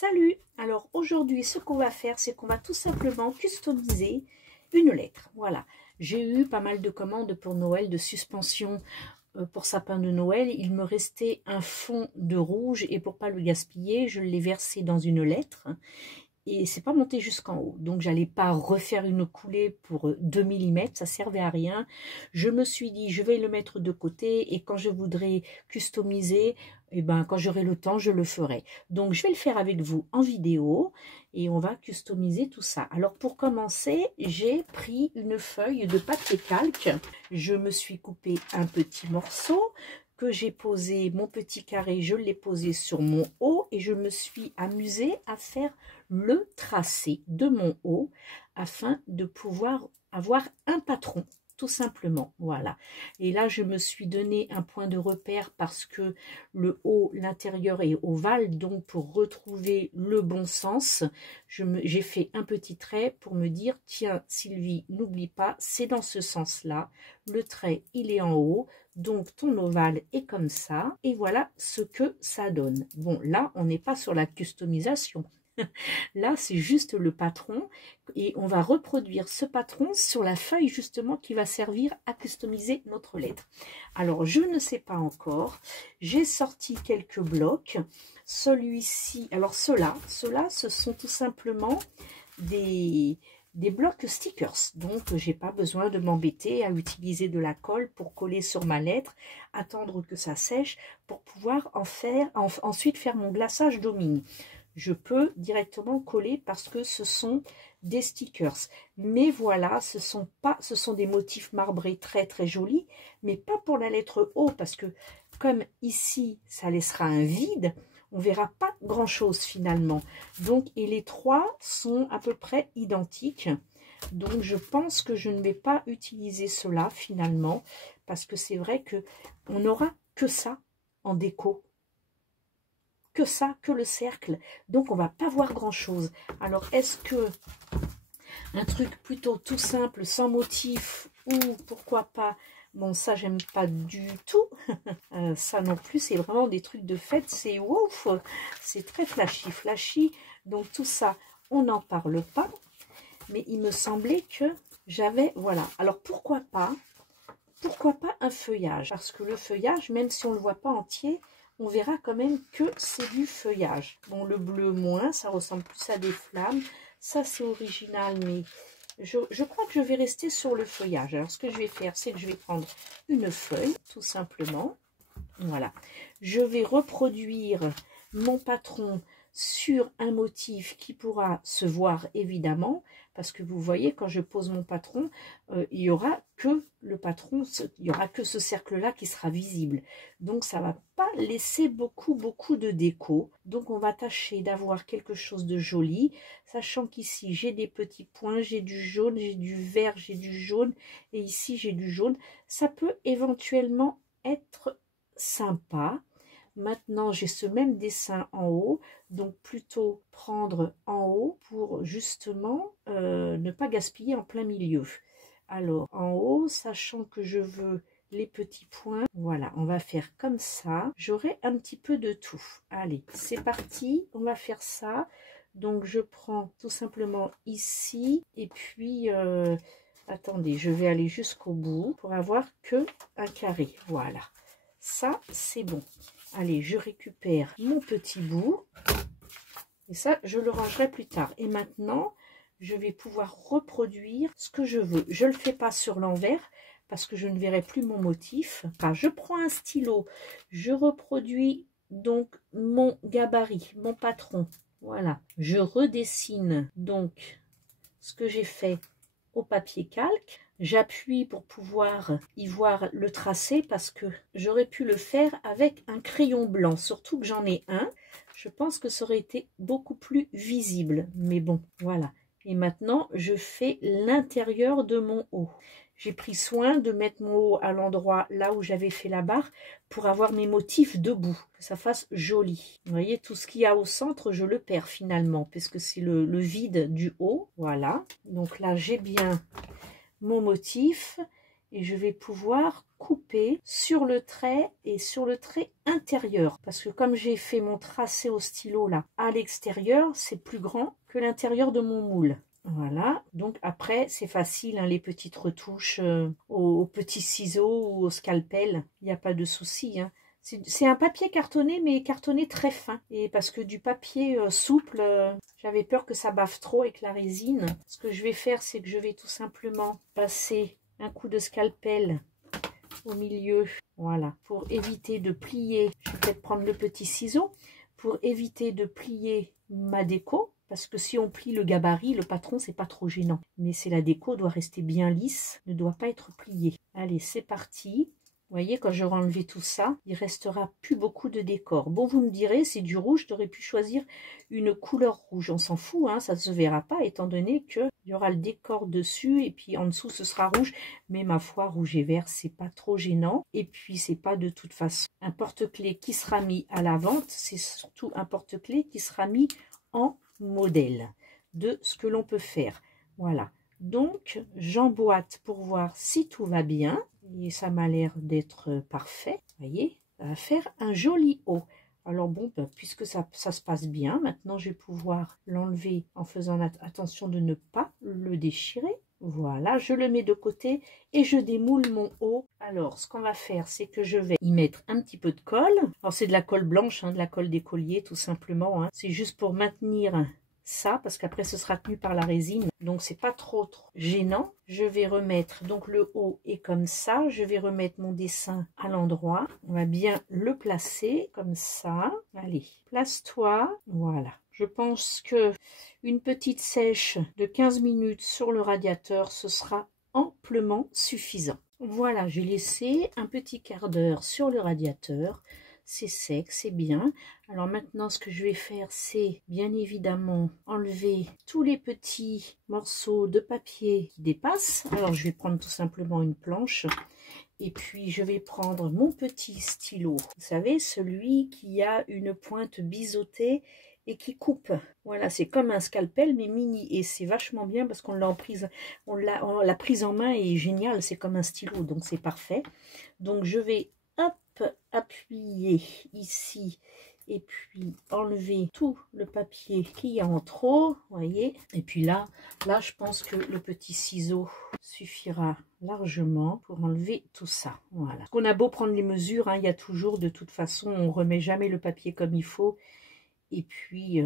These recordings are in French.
Salut! Alors aujourd'hui, ce qu'on va faire, c'est qu'on va tout simplement customiser une lettre. Voilà, j'ai eu pas mal de commandes pour Noël, de suspension pour sapin de Noël. Il me restait un fond de rouge et pour pas le gaspiller, je l'ai versé dans une lettre. Et c'est pas monté jusqu'en haut, donc j'allais pas refaire une coulée pour 2 mm, ça servait à rien. Je me suis dit je vais le mettre de côté et quand je voudrais customiser, et ben quand j'aurai le temps je le ferai. Donc je vais le faire avec vous en vidéo et on va customiser tout ça. Alors pour commencer, j'ai pris une feuille de papier calque, je me suis coupé un petit morceau que j'ai posé, mon petit carré, je l'ai posé sur mon haut et je me suis amusée à faire le tracé de mon haut afin de pouvoir avoir un patron, tout simplement. Voilà. Et là, je me suis donné un point de repère parce que le haut, l'intérieur est ovale, donc pour retrouver le bon sens, j'ai fait un petit trait pour me dire, tiens, Sylvie, n'oublie pas, c'est dans ce sens-là, le trait, il est en haut, donc ton ovale est comme ça, et voilà ce que ça donne. Bon, là, on n'est pas sur la customisation. Là, c'est juste le patron et on va reproduire ce patron sur la feuille justement qui va servir à customiser notre lettre. Alors, je ne sais pas encore. J'ai sorti quelques blocs. Celui-ci, alors ceux-là, ce sont tout simplement des blocs stickers. Donc, j'ai pas besoin de m'embêter à utiliser de la colle pour coller sur ma lettre, attendre que ça sèche pour pouvoir ensuite faire mon glaçage d'oming. Je peux directement coller parce que ce sont des stickers. Mais voilà, ce sont des motifs marbrés très très jolis, mais pas pour la lettre O parce que comme ici, ça laissera un vide, on verra pas grand chose finalement. Donc, et les trois sont à peu près identiques. Donc, je pense que je ne vais pas utiliser cela finalement parce que c'est vrai que on n'aura que ça en déco. Que ça, que le cercle, donc on va pas voir grand chose. Alors est-ce que un truc plutôt tout simple, sans motif, ou pourquoi pas, bon ça j'aime pas du tout, ça non plus, c'est vraiment des trucs de fête, c'est ouf, c'est très flashy, donc tout ça on n'en parle pas, mais il me semblait que j'avais, voilà, alors pourquoi pas un feuillage, parce que le feuillage, même si on le voit pas entier, on verra quand même que c'est du feuillage. Bon, le bleu moins, ça ressemble plus à des flammes. Ça, c'est original, mais je crois que je vais rester sur le feuillage. Alors, ce que je vais faire, c'est que je vais prendre une feuille, tout simplement. Voilà. Je vais reproduire mon patron sur un motif qui pourra se voir évidemment, parce que vous voyez, quand je pose mon patron, il y aura que le patron, il y aura que ce cercle-là qui sera visible. Donc, ça va pas laisser beaucoup de déco. Donc, on va tâcher d'avoir quelque chose de joli, sachant qu'ici, j'ai des petits points, j'ai du jaune, j'ai du vert, j'ai du jaune, et ici, j'ai du jaune. Ça peut éventuellement être sympa. Maintenant, j'ai ce même dessin en haut, donc plutôt prendre en haut pour justement ne pas gaspiller en plein milieu. Alors, en haut, sachant que je veux les petits points, voilà, on va faire comme ça. J'aurai un petit peu de tout. Allez, c'est parti, on va faire ça. Donc, je prends tout simplement ici, et puis, attendez, je vais aller jusqu'au bout pour avoir que un carré, voilà. Ça, c'est bon. Allez, je récupère mon petit bout. Et ça, je le rangerai plus tard. Et maintenant, je vais pouvoir reproduire ce que je veux. Je ne le fais pas sur l'envers parce que je ne verrai plus mon motif. Enfin, je prends un stylo. Je reproduis donc mon gabarit, mon patron. Voilà. Je redessine donc ce que j'ai fait au papier calque. J'appuie pour pouvoir y voir le tracé parce que j'aurais pu le faire avec un crayon blanc, surtout que j'en ai un. Je pense que ça aurait été beaucoup plus visible, mais bon, voilà. Et maintenant, je fais l'intérieur de mon haut. J'ai pris soin de mettre mon haut à l'endroit là où j'avais fait la barre pour avoir mes motifs debout, que ça fasse joli. Vous voyez, tout ce qu'il y a au centre, je le perds finalement, puisque c'est le vide du haut. Voilà. Donc là, j'ai bien mon motif et je vais pouvoir couper sur le trait et sur le trait intérieur. Parce que comme j'ai fait mon tracé au stylo là à l'extérieur, c'est plus grand que l'intérieur de mon moule. Voilà, donc après c'est facile, hein, les petites retouches aux petits ciseaux ou au scalpel, il n'y a pas de souci, hein. C'est un papier cartonné, mais cartonné très fin. Et parce que du papier souple, j'avais peur que ça bave trop avec la résine. Ce que je vais faire, c'est que je vais tout simplement passer un coup de scalpel au milieu. Voilà, pour éviter de plier. Je vais peut-être prendre le petit ciseau pour éviter de plier ma déco. Parce que si on plie le gabarit, le patron, c'est pas trop gênant. Mais c'est la déco, doit rester bien lisse, ne doit pas être pliée. Allez, c'est parti. Vous voyez, quand j'aurai enlevé tout ça, il restera plus beaucoup de décor. Bon, vous me direz, c'est du rouge, tu aurais pu choisir une couleur rouge. On s'en fout, hein, ça ne se verra pas, étant donné qu'il y aura le décor dessus, et puis en dessous, ce sera rouge. Mais ma foi, rouge et vert, c'est pas trop gênant. Et puis, c'est pas de toute façon un porte-clés qui sera mis à la vente, c'est surtout un porte-clés qui sera mis en modèle de ce que l'on peut faire. Voilà. Donc, j'emboîte pour voir si tout va bien. Et ça m'a l'air d'être parfait. Vous voyez, ça va faire un joli haut. Alors bon, ben, puisque ça se passe bien, maintenant je vais pouvoir l'enlever en faisant attention de ne pas le déchirer. Voilà, je le mets de côté et je démoule mon haut. Alors, ce qu'on va faire, c'est que je vais y mettre un petit peu de colle. Alors, c'est de la colle blanche, hein, de la colle d'écolier, tout simplement. Hein. C'est juste pour maintenir ça, parce qu'après, ce sera tenu par la résine. Donc, c'est pas trop gênant. Je vais remettre, donc le haut est comme ça. Je vais remettre mon dessin à l'endroit. On va bien le placer comme ça. Allez, place-toi. Voilà. Je pense que une petite sèche de 15 minutes sur le radiateur, ce sera amplement suffisant. Voilà, j'ai laissé un petit quart d'heure sur le radiateur. C'est sec, c'est bien. Alors maintenant, ce que je vais faire, c'est bien évidemment enlever tous les petits morceaux de papier qui dépassent. Alors, je vais prendre tout simplement une planche. Et puis, je vais prendre mon petit stylo. Vous savez, celui qui a une pointe biseautée et qui coupe. Voilà, c'est comme un scalpel, mais mini. Et c'est vachement bien parce qu'on l'a prise, la prise en main est géniale. C'est comme un stylo, donc c'est parfait. Donc, je vais appuyer ici et puis enlever tout le papier qu'il y a en trop, voyez. Et puis là je pense que le petit ciseau suffira largement pour enlever tout ça. Voilà. On a beau prendre les mesures, hein, il y a toujours, de toute façon, on remet jamais le papier comme il faut. Et puis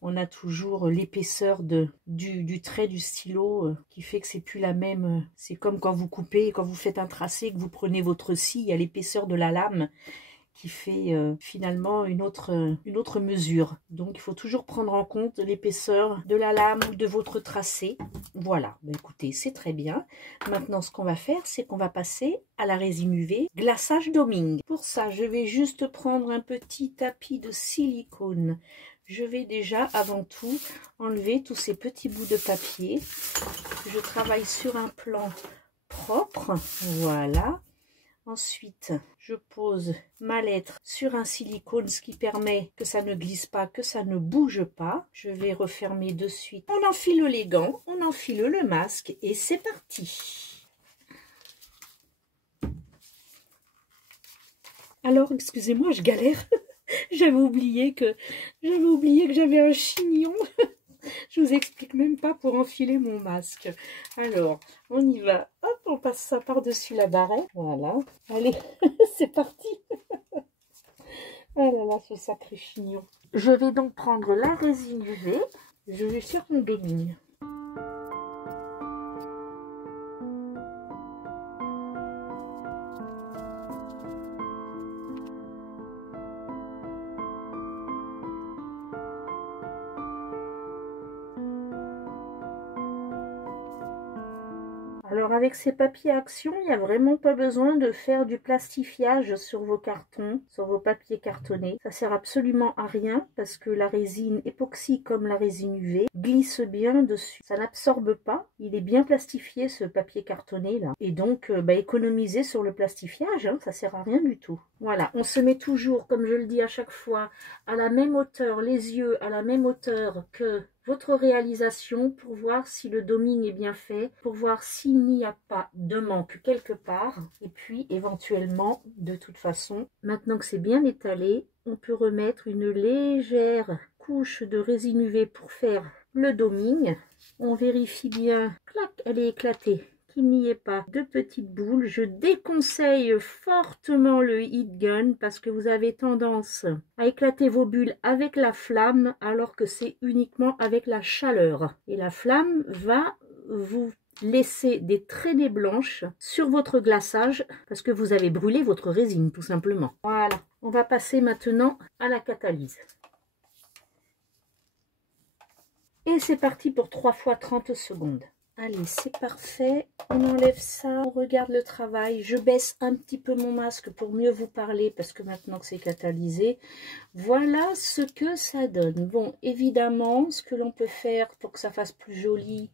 on a toujours l'épaisseur du trait du stylo qui fait que c'est plus la même. C'est comme quand vous coupez, quand vous faites un tracé, que vous prenez votre scie, il y a l'épaisseur de la lame qui fait finalement une autre mesure. Donc il faut toujours prendre en compte l'épaisseur de la lame ou de votre tracé. Voilà, ben, écoutez, c'est très bien. Maintenant, ce qu'on va faire, c'est qu'on va passer à la résine UV glaçage doming. Pour ça, je vais juste prendre un petit tapis de silicone. Je vais déjà, avant tout, enlever tous ces petits bouts de papier. Je travaille sur un plan propre. Voilà. Ensuite, je pose ma lettre sur un silicone, ce qui permet que ça ne glisse pas, que ça ne bouge pas. Je vais refermer de suite. On enfile les gants, on enfile le masque et c'est parti. Alors, excusez-moi, je galère. J'avais oublié que j'avais un chignon. Je vous explique même pas pour enfiler mon masque. Alors, on y va. Hop, on passe ça par-dessus la barrette. Voilà. Allez, c'est parti. Ah là là, ce sacré chignon. Je vais donc prendre la résine UV. Je vais faire mon doming. Alors avec ces papiers Action, il n'y a vraiment pas besoin de faire du plastifiage sur vos cartons, sur vos papiers cartonnés. Ça sert absolument à rien parce que la résine époxy comme la résine UV glisse bien dessus. Ça n'absorbe pas, il est bien plastifié ce papier cartonné là. Et donc économiser sur le plastifiage, hein, ça sert à rien du tout. Voilà, on se met toujours, comme je le dis à chaque fois, à la même hauteur, les yeux à la même hauteur que votre réalisation pour voir si le doming est bien fait, pour voir s'il n'y a pas de manque quelque part. Et puis éventuellement, de toute façon, maintenant que c'est bien étalé, on peut remettre une légère couche de résine UV pour faire le doming. On vérifie bien, clac, elle est éclatée, qu'il n'y ait pas de petites boules. Je déconseille fortement le heat gun parce que vous avez tendance à éclater vos bulles avec la flamme alors que c'est uniquement avec la chaleur. Et la flamme va vous laisser des traînées blanches sur votre glaçage parce que vous avez brûlé votre résine tout simplement. Voilà, on va passer maintenant à la catalyse. Et c'est parti pour 3 fois 30 secondes. Allez, c'est parfait. On enlève ça, on regarde le travail. Je baisse un petit peu mon masque pour mieux vous parler parce que maintenant que c'est catalysé, voilà ce que ça donne. Bon, évidemment, ce que l'on peut faire pour que ça fasse plus joli,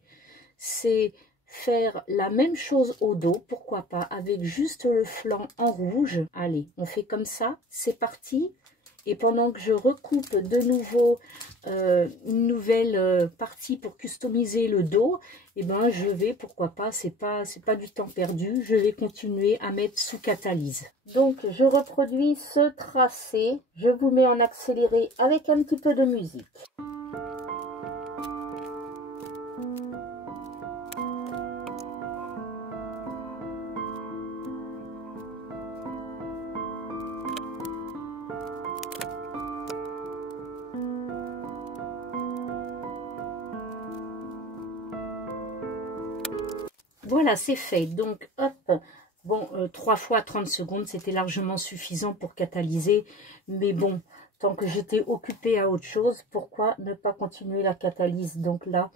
c'est faire la même chose au dos, pourquoi pas, avec juste le flanc en rouge. Allez, on fait comme ça, c'est parti. Et pendant que je recoupe de nouveau une nouvelle partie pour customiser le dos, et ben je vais, pourquoi pas, c'est pas du temps perdu, je vais continuer à mettre sous catalyse. Donc je reproduis ce tracé, je vous mets en accéléré avec un petit peu de musique. Voilà, c'est fait. Donc, hop, bon, 3 fois 30 secondes, c'était largement suffisant pour catalyser. Mais bon, tant que j'étais occupée à autre chose, pourquoi ne pas continuer la catalyse? Donc là,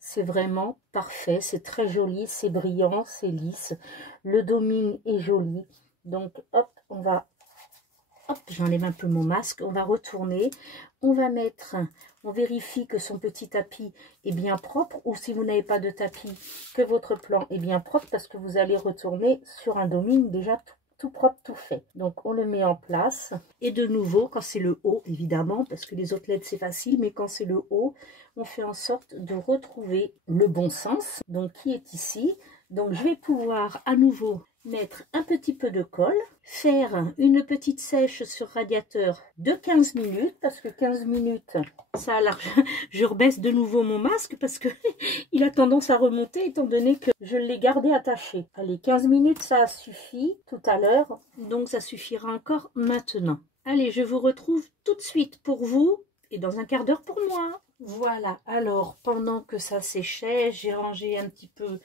c'est vraiment parfait. C'est très joli, c'est brillant, c'est lisse. Le doming est joli. Donc, hop, on va... Hop, j'enlève un peu mon masque. On va retourner. On va mettre... On vérifie que son petit tapis est bien propre, ou si vous n'avez pas de tapis, que votre plan est bien propre, parce que vous allez retourner sur un doming déjà tout propre, tout fait. Donc on le met en place. Et de nouveau, quand c'est le haut, évidemment, parce que les autres LED c'est facile, mais quand c'est le haut, on fait en sorte de retrouver le bon sens, donc qui est ici. Donc je vais pouvoir à nouveau mettre un petit peu de colle, faire une petite sèche sur radiateur de 15 minutes, parce que 15 minutes, ça a large. Je rebaisse de nouveau mon masque parce que il a tendance à remonter étant donné que je l'ai gardé attaché. Allez, 15 minutes, ça a suffi tout à l'heure, donc ça suffira encore maintenant. Allez, je vous retrouve tout de suite pour vous et dans un quart d'heure pour moi. Voilà, alors pendant que ça séchait, j'ai rangé un petit peu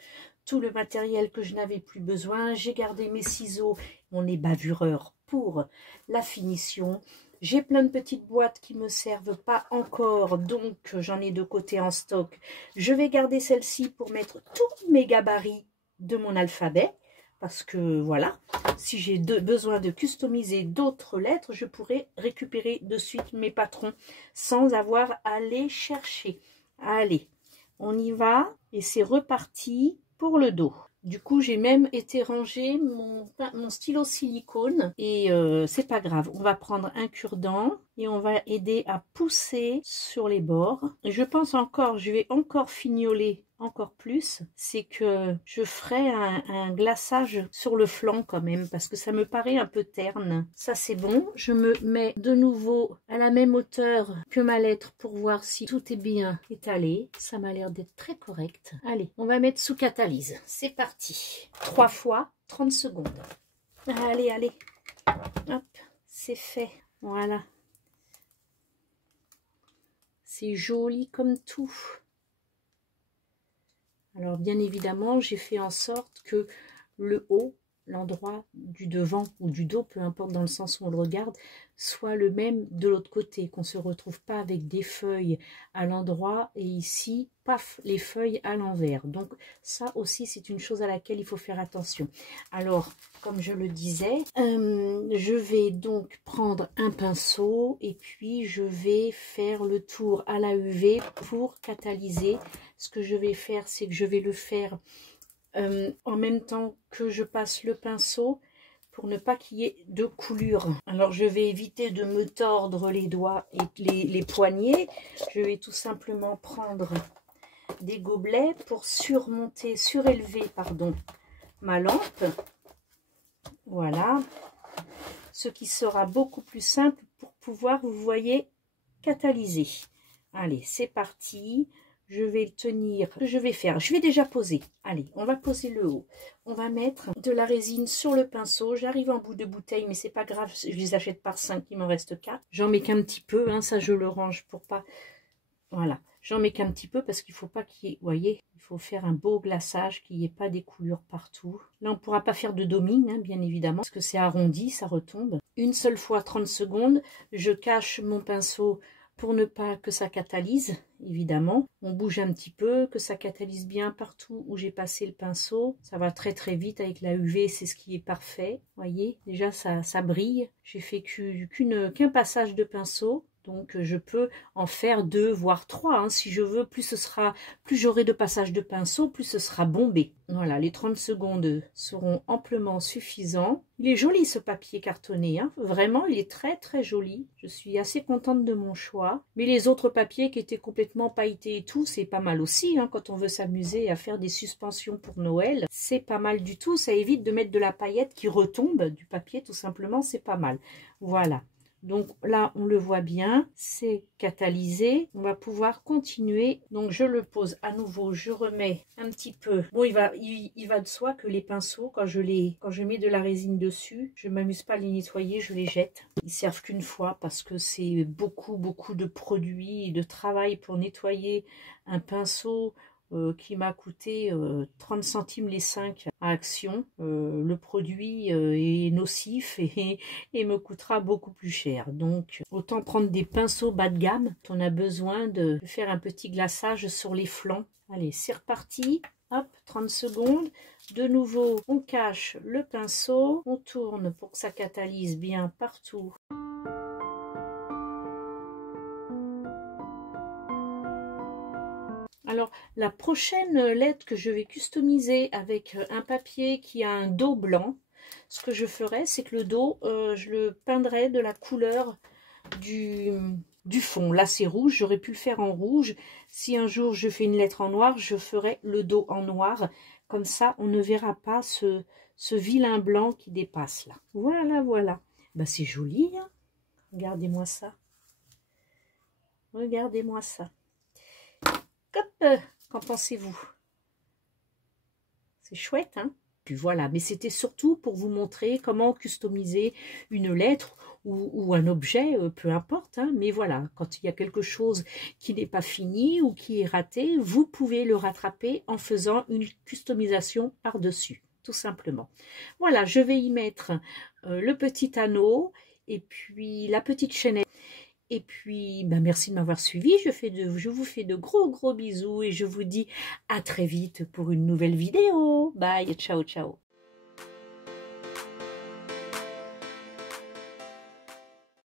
tout le matériel que je n'avais plus besoin. J'ai gardé mes ciseaux, mon ébavureur pour la finition. J'ai plein de petites boîtes qui ne me servent pas encore, donc j'en ai de côté en stock. Je vais garder celle-ci pour mettre tous mes gabarits de mon alphabet, parce que voilà, si j'ai besoin de customiser d'autres lettres, je pourrais récupérer de suite mes patrons sans avoir à les chercher. Allez, on y va et c'est reparti pour le dos. Du coup, j'ai même été ranger mon stylo silicone et c'est pas grave. On va prendre un cure-dent et on va aider à pousser sur les bords. Et je pense encore, je vais encore fignoler encore plus, c'est que je ferai un glaçage sur le flanc quand même parce que ça me paraît un peu terne. Ça c'est bon, je me mets de nouveau à la même hauteur que ma lettre pour voir si tout est bien étalé. Ça m'a l'air d'être très correct. Allez, on va mettre sous catalyse. C'est parti. 3 fois 30 secondes. Allez, allez. Hop, c'est fait. Voilà. C'est joli comme tout. Alors bien évidemment, j'ai fait en sorte que le haut, l'endroit du devant ou du dos, peu importe dans le sens où on le regarde, soit le même de l'autre côté, qu'on ne se retrouve pas avec des feuilles à l'endroit et ici, paf, les feuilles à l'envers. Donc ça aussi, c'est une chose à laquelle il faut faire attention. Alors, comme je le disais, je vais donc prendre un pinceau et puis je vais faire le tour à la UV pour catalyser. Ce que je vais faire, c'est que je vais le faire en même temps que je passe le pinceau pour ne pas qu'il y ait de coulure. Alors je vais éviter de me tordre les doigts et les poignets. Je vais tout simplement prendre des gobelets pour surélever pardon, ma lampe. Voilà. Ce qui sera beaucoup plus simple pour pouvoir, vous voyez, catalyser. Allez, c'est parti. Je vais le tenir. Je vais déjà poser. Allez, on va poser le haut. On va mettre de la résine sur le pinceau. J'arrive en bout de bouteille, mais c'est pas grave. Je les achète par 5, il m'en reste 4. J'en mets qu'un petit peu, hein, ça je le range pour pas... Voilà, j'en mets qu'un petit peu parce qu'il faut pas qu'il y ait... Vous voyez, il faut faire un beau glaçage, qu'il n'y ait pas des coulures partout. Là, on ne pourra pas faire de domine, hein, bien évidemment, parce que c'est arrondi, ça retombe. Une seule fois, 30 secondes, je cache mon pinceau pour ne pas que ça catalyse, évidemment. On bouge un petit peu, que ça catalyse bien partout où j'ai passé le pinceau. Ça va très très vite avec la UV, c'est ce qui est parfait. Voyez, déjà ça brille. J'ai fait qu'un passage de pinceau. Donc je peux en faire 2 voire 3 hein, si je veux. Plus j'aurai de passage de pinceau, plus ce sera bombé. Voilà, les 30 secondes seront amplement suffisants. Il est joli ce papier cartonné, hein. Vraiment il est très très joli. Je suis assez contente de mon choix. Mais les autres papiers qui étaient complètement pailletés et tout, c'est pas mal aussi hein, quand on veut s'amuser à faire des suspensions pour Noël. C'est pas mal du tout, ça évite de mettre de la paillette qui retombe du papier tout simplement, c'est pas mal. Voilà. Donc là, on le voit bien, c'est catalysé. On va pouvoir continuer. Donc je le pose à nouveau, je remets un petit peu. Bon, il va de soi que les pinceaux, quand je mets de la résine dessus, je ne m'amuse pas à les nettoyer, je les jette. Ils servent qu'une fois parce que c'est beaucoup de produits et de travail pour nettoyer un pinceau. Qui m'a coûté 30 centimes les 5 à Action. Le produit est nocif et me coûtera beaucoup plus cher. Donc, autant prendre des pinceaux bas de gamme. On a besoin de faire un petit glaçage sur les flancs. Allez, c'est reparti. Hop, 30 secondes. De nouveau, on cache le pinceau. On tourne pour que ça catalyse bien partout. Alors, la prochaine lettre que je vais customiser avec un papier qui a un dos blanc, ce que je ferai, c'est que le dos, je le peindrai de la couleur du fond. Là, c'est rouge, j'aurais pu le faire en rouge. Si un jour je fais une lettre en noir, je ferai le dos en noir. Comme ça, on ne verra pas ce vilain blanc qui dépasse là. Voilà, voilà. Ben, c'est joli, hein. Regardez-moi ça. Regardez-moi ça. Qu'en pensez-vous? C'est chouette, hein? Puis voilà, mais c'était surtout pour vous montrer comment customiser une lettre ou un objet, peu importe, hein, mais voilà, quand il y a quelque chose qui n'est pas fini ou qui est raté, vous pouvez le rattraper en faisant une customisation par-dessus, tout simplement. Voilà, je vais y mettre le petit anneau et puis la petite chaînette. Et puis, ben merci de m'avoir suivi. Je vous fais de gros bisous et je vous dis à très vite pour une nouvelle vidéo. Bye, ciao, ciao.